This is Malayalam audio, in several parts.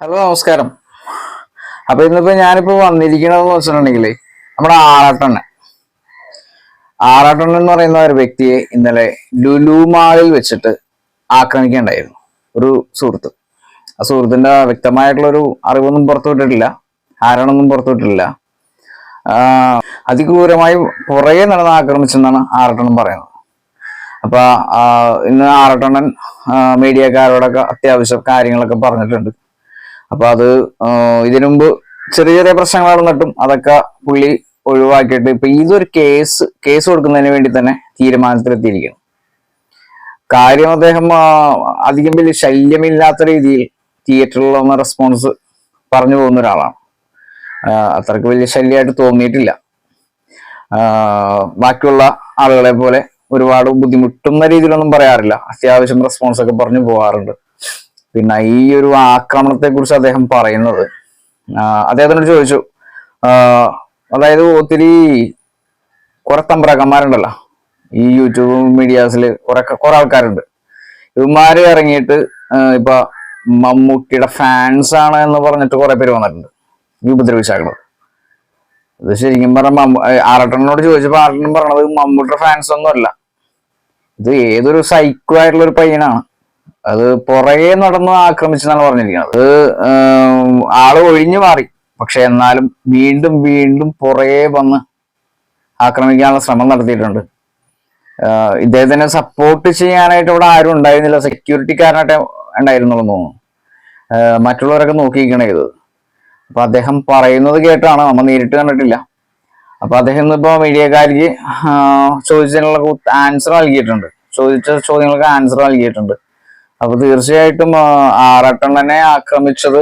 ഹലോ നമസ്കാരം. അപ്പൊ ഇന്നിപ്പോ ഞാനിപ്പോ വന്നിരിക്കണതെന്ന് വെച്ചിട്ടുണ്ടെങ്കിൽ നമ്മുടെ ആറാട്ടണ്ണ ആറാട്ടണ്ണ എന്ന് പറയുന്ന ഒരു വ്യക്തിയെ ഇന്നലെ ലുലു മാളിൽ വെച്ചിട്ട് ആക്രമിക്കേണ്ടായിരുന്നു. ഒരു സുഹൃത്ത്. ആ സുഹൃത്തിന്റെ വ്യക്തമായിട്ടുള്ള ഒരു അറിവൊന്നും പുറത്തു വിട്ടിട്ടില്ല. ആരാണൊന്നും പുറത്തു വിട്ടിട്ടില്ല. ആഹ് അതിക്രൂരമായി പുറകെ നടന്ന് ആക്രമിച്ചെന്നാണ് ആറട്ടണ്ണൻ പറയുന്നത്. അപ്പൊ ഇന്ന് ആറട്ടണ്ണൻ മീഡിയക്കാരോടൊക്കെ അത്യാവശ്യം കാര്യങ്ങളൊക്കെ പറഞ്ഞിട്ടുണ്ട്. അപ്പൊ അത് ഇതിനുമുമ്പ് ഇതിനു മുമ്പ് ചെറിയ ചെറിയ പ്രശ്നങ്ങൾ നടന്നിട്ടും അതൊക്കെ പുള്ളി ഒഴിവാക്കിയിട്ട് ഇപ്പൊ ഇതൊരു കേസ് കേസ് കൊടുക്കുന്നതിന് വേണ്ടി തന്നെ തീരുമാനത്തിലെത്തിയിരിക്കുന്നു. കാര്യം അദ്ദേഹം അധികം വലിയ ശല്യമില്ലാത്ത രീതിയിൽ തിയേറ്ററിൽ വന്ന റെസ്പോൺസ് പറഞ്ഞു പോകുന്ന ഒരാളാണ്. അത്രയ്ക്ക് വലിയ ശല്യമായിട്ട് തോന്നിയിട്ടില്ല. ബാക്കിയുള്ള ആളുകളെ പോലെ ഒരുപാട് ബുദ്ധിമുട്ടുന്ന രീതിയിലൊന്നും പറയാറില്ല. അത്യാവശ്യം റെസ്പോൺസ് ഒക്കെ പറഞ്ഞു പോകാറുണ്ട്. പിന്നെ ഈ ഒരു ആക്രമണത്തെ കുറിച്ച് അദ്ദേഹം പറയുന്നത്. അദ്ദേഹത്തിനോട് ചോദിച്ചു അതായത് ഒത്തിരി കുറെ തമ്പ്രാക്കന്മാരുണ്ടല്ലോ ഈ യൂട്യൂബ് മീഡിയാസിൽ കുറെ കുറെ ആൾക്കാരുണ്ട്. ഇവന്മാര് ഇറങ്ങിയിട്ട് ഇപ്പൊ മമ്മൂട്ടിയുടെ ഫാൻസ് ആണ് എന്ന് പറഞ്ഞിട്ട് കുറെ പേര് വന്നിട്ടുണ്ട് ഈ ഉപദ്രവിച്ചാക്കൾ. ഇത് ശരിക്കും പറഞ്ഞ ആറട്ടനോട് ചോദിച്ചപ്പോൾ ആറട്ടൻ പറഞ്ഞത് മമ്മൂട്ടിയുടെ ഫാൻസ് ഒന്നും അല്ല. ഇത് ഏതൊരു സൈക്കോ ആയിട്ടുള്ള ഒരു പയ്യനാണ്. അത് പുറകെ നടന്നു ആക്രമിച്ചെന്നാണ് പറഞ്ഞിരിക്കുന്നത്. അത് ആൾ ഒഴിഞ്ഞു മാറി. പക്ഷെ എന്നാലും വീണ്ടും വീണ്ടും പുറകെ വന്ന് ആക്രമിക്കാനുള്ള ശ്രമം നടത്തിയിട്ടുണ്ട്. ഇദ്ദേഹത്തിനെ സപ്പോർട്ട് ചെയ്യാനായിട്ട് ഇവിടെ ആരും ഉണ്ടായിരുന്നില്ല. സെക്യൂരിറ്റിക്കാരനായിട്ട് ഉണ്ടായിരുന്നുള്ളൂ തോന്നുന്നു. മറ്റുള്ളവരൊക്കെ നോക്കിയിരിക്കണേ ഇത്. അപ്പൊ അദ്ദേഹം പറയുന്നത് കേട്ടാണ്. നമ്മൾ നേരിട്ട് കണ്ടിട്ടില്ല. അപ്പൊ അദ്ദേഹം ഇന്നിപ്പോ മീഡിയക്കാർക്ക് ചോദിച്ചതിനുള്ള ആൻസർ നൽകിയിട്ടുണ്ട്. ചോദിച്ച ചോദ്യങ്ങൾക്ക് ആൻസർ നൽകിയിട്ടുണ്ട്. അപ്പൊ തീർച്ചയായിട്ടും ആറാട്ടം തന്നെ ആക്രമിച്ചത്.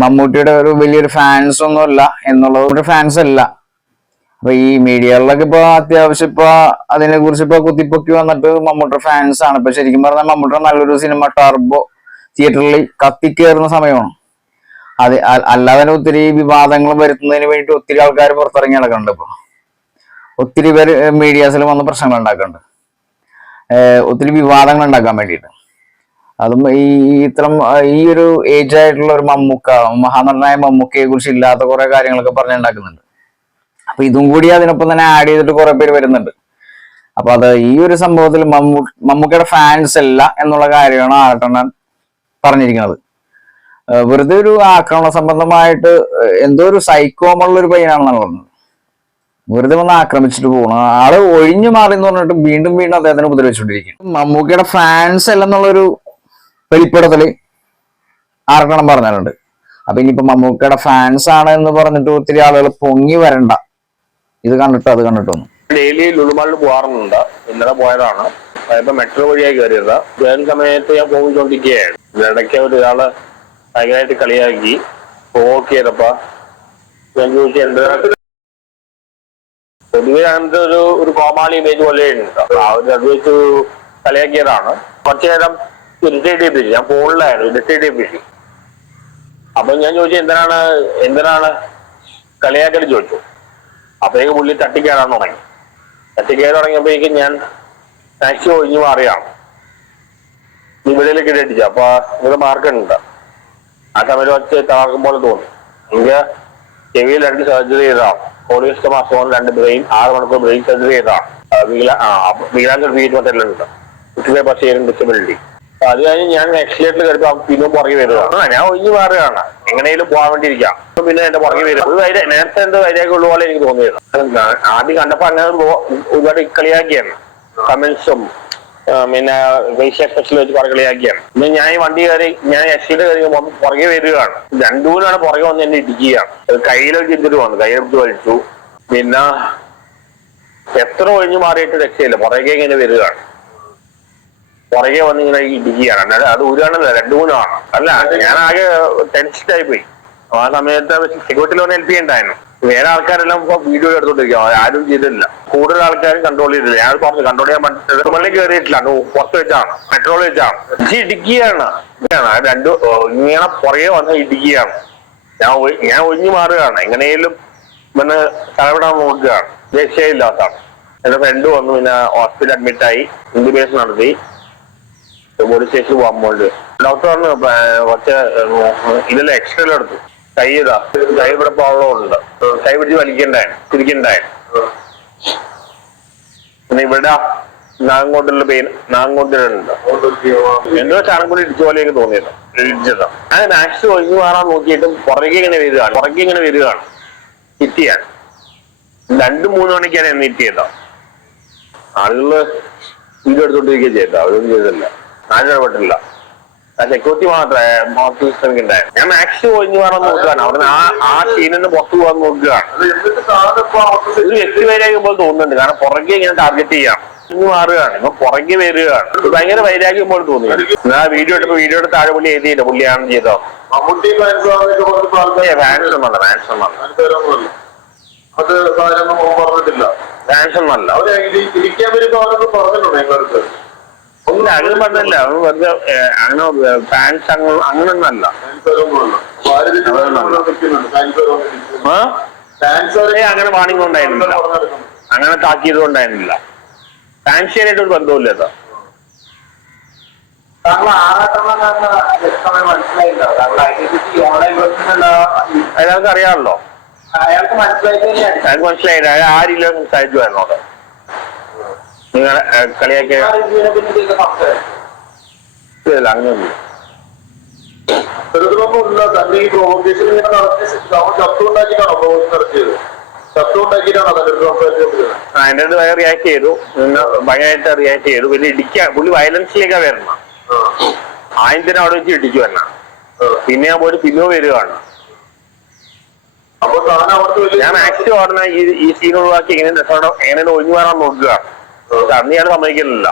മമ്മൂട്ടിയുടെ ഒരു വലിയൊരു ഫാൻസ് ഒന്നും അല്ല എന്നുള്ളത് ഫാൻസ് അല്ല. അപ്പൊ ഈ മീഡിയകളിലൊക്കെ ഇപ്പൊ അത്യാവശ്യം ഇപ്പൊ അതിനെ കുറിച്ച് ഇപ്പൊ കുത്തിപ്പൊക്കി വന്നിട്ട് മമ്മൂട്ടിയുടെ ഫാൻസ് ആണ്. ഇപ്പൊ ശരിക്കും പറഞ്ഞാൽ മമ്മൂട്ടിയുടെ നല്ലൊരു സിനിമ ടർബോ തിയേറ്ററിൽ കത്തിക്കേറുന്ന സമയമാണ്. അത് അല്ലാതെ തന്നെ ഒത്തിരി വിവാദങ്ങൾ വരുത്തുന്നതിന് വേണ്ടി ഒത്തിരി ആൾക്കാർ പുറത്തിറങ്ങി നടക്കുന്നുണ്ട് ഇപ്പൊ. ഒത്തിരി പേര് മീഡിയാസിൽ വന്ന് പ്രശ്നങ്ങൾ ഉണ്ടാക്കുന്നുണ്ട്. ഒത്തിരി വിവാദങ്ങൾ ഉണ്ടാക്കാൻ വേണ്ടിയിട്ട്. അതും ഈ ഇത്രം ഈ ഒരു ഏജ് ആയിട്ടുള്ള ഒരു മമ്മൂക്ക മഹാനടനായ മമ്മൂക്കയെ കുറിച്ച് ഇല്ലാത്ത കുറെ കാര്യങ്ങളൊക്കെ പറഞ്ഞുണ്ടാക്കുന്നുണ്ട്. അപ്പൊ ഇതും കൂടി അതിനൊപ്പം തന്നെ ആഡ് ചെയ്തിട്ട് കുറെ പേര് വരുന്നുണ്ട്. അപ്പൊ അത് ഈ ഒരു സംഭവത്തിൽ മമ്മൂ മമ്മൂക്കയുടെ ഫാൻസ് അല്ല എന്നുള്ള കാര്യമാണ് ആട്ടണ്ണൻ പറഞ്ഞിരിക്കുന്നത്. വെറുതെ ഒരു ആക്രമണ സംബന്ധമായിട്ട് എന്തോ ഒരു സൈക്കോമുള്ള ഒരു പയ്യനാണെന്നാണ് പറഞ്ഞത്. വെറുതെ വന്ന് ആക്രമിച്ചിട്ട് പോകണം ആൾ ഒഴിഞ്ഞു മാറി എന്ന് പറഞ്ഞിട്ട് വീണ്ടും വീണ്ടും അദ്ദേഹത്തിന് ഉപദ്രവിച്ചുകൊണ്ടിരിക്കും മമ്മൂക്കയുടെ ഫാൻസ് അല്ലെന്നുള്ളൊരു വെളിപ്പെടുത്തൽ ആർക്കണം പറഞ്ഞിട്ടുണ്ട് അപ്പൊ ഇനിയിപ്പോ മമ്മൂക്കയുടെ ഫാൻസ് ആണ് എന്ന് പറഞ്ഞിട്ട് ഒത്തിരി ആളുകൾ പൊങ്ങി വരണ്ട. ഇത് കണ്ടിട്ട് അത് കണ്ടിട്ടൊന്നും ഡെയിലി ലുലുമാളിൽ പോകാറുണ്ട് ഇന്നലെ പോയതാണ്. ഇപ്പൊ മെട്രോ വഴിയായി കയറിയത്. വേറെ സമയത്ത് ഞാൻ പോയിക്കൊണ്ടിരിക്കുകയാണ്. ഇതിനിടയ്ക്ക് ഒരാൾ ഭയങ്കരമായിട്ട് കളിയാക്കി. പ്രൊവോക്ക് ചെയ്തപ്പോ പൊതുവെ അങ്ങനത്തെ ഒരു ഒരു കോമാളി ഇമേജ് പോലെ ഉണ്ട് ആ ഒരു അത് വെച്ച് കളിയാക്കിയതാണ്. കുറച്ചു നേരം ഇറിറ്റേറ്റ് ചെയ്ത് ഞാൻ ഫോണിലായിരുന്നു ഇറിറ്റേറ്റ് ചെയ്യിപ്പിച്ചു അപ്പൊ ഞാൻ ചോദിച്ചു എന്തിനാണ് എന്തിനാണ് കളിയാക്കൽ ചോദിച്ചു. അപ്പോഴേക്ക് പുള്ളി തട്ടിക്കയറാൻ തുടങ്ങി. തട്ടിക്കയറി തുടങ്ങിയപ്പോഴേക്കും ഞാൻ ടാക്സി ഒഴിഞ്ഞു മാറിയാണ് ഇവിടേക്ക് ഇടിച്ചു അപ്പൊ ഇവിടെ മാർക്കുണ്ട് ആ സമയത്ത് വെച്ച് തളർക്കും പോലെ തോന്നി. എനിക്ക് ചെവിയിൽ രണ്ട് സർജറി ചെയ്തതാണ്. കോളിയസ്റ്റ് മാസം രണ്ട് ബ്രെയിൻ ആറ് മണിക്കൂർ ബ്രെയിൻ സർജറി ചെയ്തതാണ്. വികല ആ വികലാംഗ ഉണ്ട്. ഫൈവ് പെർസെന്റ് ഡിസബിലിറ്റി അത് കഴിഞ്ഞ് ഞാൻ എക്സിലേറ്ററിൽ കയറിപ്പോ പിന്നെ പുറകെ ആ ഞാൻ ഒഴിഞ്ഞു മാറുകയാണ്. എങ്ങനെയും പോകാൻ വേണ്ടിയിരിക്കാം. പിന്നെ എന്റെ പുറകെ വരും. അത് വൈര- നേരത്തെ എന്ത് വൈരാഗ്യം ഉള്ള പോലെ എനിക്ക് തോന്നിയത് ആദ്യം കണ്ടപ്പോ അങ്ങനെ ഒരുപാട് കളിയാക്കിയാണ്. കമന്റ്സും പിന്നെ വേസ്റ്റ് എക്സ്പ്രഷൻ വെച്ച് പുറകെ കളിയാക്കിയാണ്. പിന്നെ ഞാൻ ഈ വണ്ടി കയറി ഞാൻ എക്സിൽ കയറി പുറകെ വരികയാണ്. രണ്ടുമൂന്നാണ് പുറകെ വന്ന് എന്നെ ഇടിക്കുകയാണ്. കയ്യിലൊക്കെ ഇട്ടിട്ട് വന്നു. കയ്യിലെടുത്ത് വലിച്ചു. പിന്നെ എത്ര ഒഴിഞ്ഞു മാറിയിട്ട് രക്ഷയില്ല. പുറകെ ഇങ്ങനെ വരികയാണ്. പുറകെ വന്ന് ഇങ്ങനെ ബിജിയാണ് അല്ലാതെ അത് ഊരാണല്ല രണ്ടു മൂന്നാണ് അല്ല ഞാൻ ആകെ ടെൻഷനായി പോയി. ആ സമയത്ത് സെക്യൂരിറ്റിയിൽ വന്ന് ഹെൽപ്പ് ചെയ്യണ്ടായിരുന്നു. വേറെ ആൾക്കാരെല്ലാം ഇപ്പൊ വീഡിയോ എടുത്തോണ്ടിരിക്കുക ആരും ചെയ്തില്ല കൂടുതൽ ആൾക്കാരും കൺട്രോൾ ചെയ്തില്ല. ഞാൻ പറഞ്ഞു കൺട്രോൾ ചെയ്യാൻ പറ്റില്ല മണ്ണിൽ കയറിയിട്ടില്ല പുറത്ത് വെച്ചാണ് പെട്രോൾ വെച്ചാണ് ഇടിക്കുകയാണ് രണ്ടു ഇങ്ങനെ പുറകെ വന്ന് ഇടിക്കുകയാണ് ഞാൻ ഞാൻ ഒഴിഞ്ഞു മാറുകയാണ്. എങ്ങനെയും പിന്നെ തലവിടാൻ നോക്കുകയാണ്. രക്ഷയില്ലാത്താണ് എന്റെ ഫ്രണ്ട് വന്നു പിന്നെ ഹോസ്പിറ്റൽ അഡ്മിറ്റായി ഇൻക്യുബേഷൻ നടത്തി. പോലീസ് സ്റ്റേഷനിൽ പോകുമ്പോൾ ഡോക്ടർ പറഞ്ഞു "ഏർ, കുറച്ച് ഇതെല്ലാം എക്സ്ട്രാ എടുത്തു. കൈ ഇതാ കൈ ഇവിടെ പോകുന്നുണ്ട് കൈ പിടിച്ച് വലിക്കണ്ടായ തിരിക്കണ്ടായ പിന്നെ ഇവിടെ കൊണ്ടുള്ള പെയിൻ നാങ്ങോട്ടിലുണ്ട്. എന്തോ ചാണം കൂടി ഇടിച്ച പോലെയൊക്കെ തോന്നിയത്. ഇടിച്ചത്. അത് മാക്സ് ഒഴിഞ്ഞു മാറാൻ നോക്കിയിട്ടും പുറകെ ഇങ്ങനെ വരികയാണ് പുറകെ ഇങ്ങനെ വരികയാണ്. ഹിറ്റ് ചെയ്യാൻ രണ്ടു മൂന്ന് മണിക്കാണ് എന്ന് ഹിറ്റ് ചെയ്തത് ആളുകൾ വീഡിയോ എടുത്തോണ്ടിരിക്കുകയും ചെയ്തത് അവരൊന്നും ചെയ്തില്ല ആ സെക്യൂരിറ്റി മാത്രമേ ശ്രമിക്കണ്ടായി ഞാൻ മാക്സ് ഒഴിഞ്ഞു മാറാൻ നോക്കുകയാണ്. അവിടെ ആ ആ സീനിൽ നിന്ന് പുറത്തു പോകാൻ നോക്കുകയാണ്. ഒരു വ്യക്തി വൈരാഗ്യം പോലെ തോന്നുന്നുണ്ട്. കാരണം പുറകെ ഇങ്ങനെ ടാർഗറ്റ് ചെയ്യാം. മാറുകയാണ്. ഇപ്പൊ പുറകെ വരികയാണ്. ഭയങ്കര വൈരാഗ്യം പോലെ തോന്നി ഞാൻ വീഡിയോ എടുത്ത് വീഡിയോ എടുത്ത് താഴെ പുള്ളി എഴുതിയില്ല? പുള്ളിയാണ് ചെയ്തോ ഫാൻസ് ഒന്നല്ല ഫാൻസ് ഒന്നല്ല അത് പറഞ്ഞിട്ടില്ല. ഫാൻസ് ഒന്നല്ല ഇരിക്കാൻ വരുമ്പോ പറഞ്ഞിട്ടുണ്ടോ ഒന്നും അങ്ങനെ പറഞ്ഞില്ല അവന് വെറുതെ ഏ, അങ്ങനെ ഫാൻസ് അങ്ങനെ അങ്ങനൊന്നല്ല. വാണിംഗ് ഉണ്ടായിരുന്നില്ല. അങ്ങനെ താക്കീത് ഉണ്ടായിരുന്നില്ല. ഫാൻസിയായിട്ട് ഒരു ബന്ധവും കേട്ടോ. അയാൾക്ക് അറിയാമല്ലോ. അയാൾക്ക് മനസ്സിലായി അയാൾ ആരില്ല സംസാരിച്ചു എന്നോട് നിങ്ങൾ കളിയാക്കിയ അങ്ങനെയൊന്നും ഇത്തരത്തിലൊന്നും ഇല്ല തന്നെ ഈ പ്രൊവോക്കേഷൻ ഇങ്ങനെ നടത്തി അവൻ ശബ്ദം ഉണ്ടാക്കിയിട്ടാണോ പ്രൊവോക്കേഷൻ നടത്തിയത്? ശബ്ദം ഉണ്ടാക്കിയിട്ടാണോ തന്റെ അടുത്ത് സംസാരിച്ചത് ആ, അടുത്ത് ഭയങ്കര റിയാക്ട് ചെയ്തു. ഭയങ്കരമായിട്ട് റിയാക്ട് ചെയ്തു. പിന്നെ ഇടിക്കാൻ പുള്ളി വയലൻസിലേക്കാ വരണം. ആദ്യം അവിടെ വെച്ച് ഇടിക്കു വരണ. പിന്നെ ഞാൻ പോയിട്ട് പിന്നോ വരുവാണ് ഞാൻ മാക്സിമം പറഞ്ഞ ഈ സീൻ ഒഴിവാക്കി എങ്ങനെ എങ്ങനെ ഒഴിഞ്ഞു മാറാൻ നോക്കുക. പക്ഷെ അന്ന് ഞാൻ സമ്മതിക്കുന്നില്ല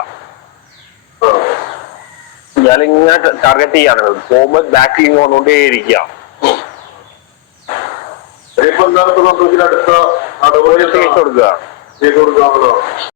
ഞാൻ ഇങ്ങനെ ടാർഗറ്റ് ചെയ്യാണ് പോകുമ്പോൾ ബാക്കിൽ ഇങ്ങനെ വന്നുകൊണ്ടേ ഇരിക്കുക കൊടുക്കുക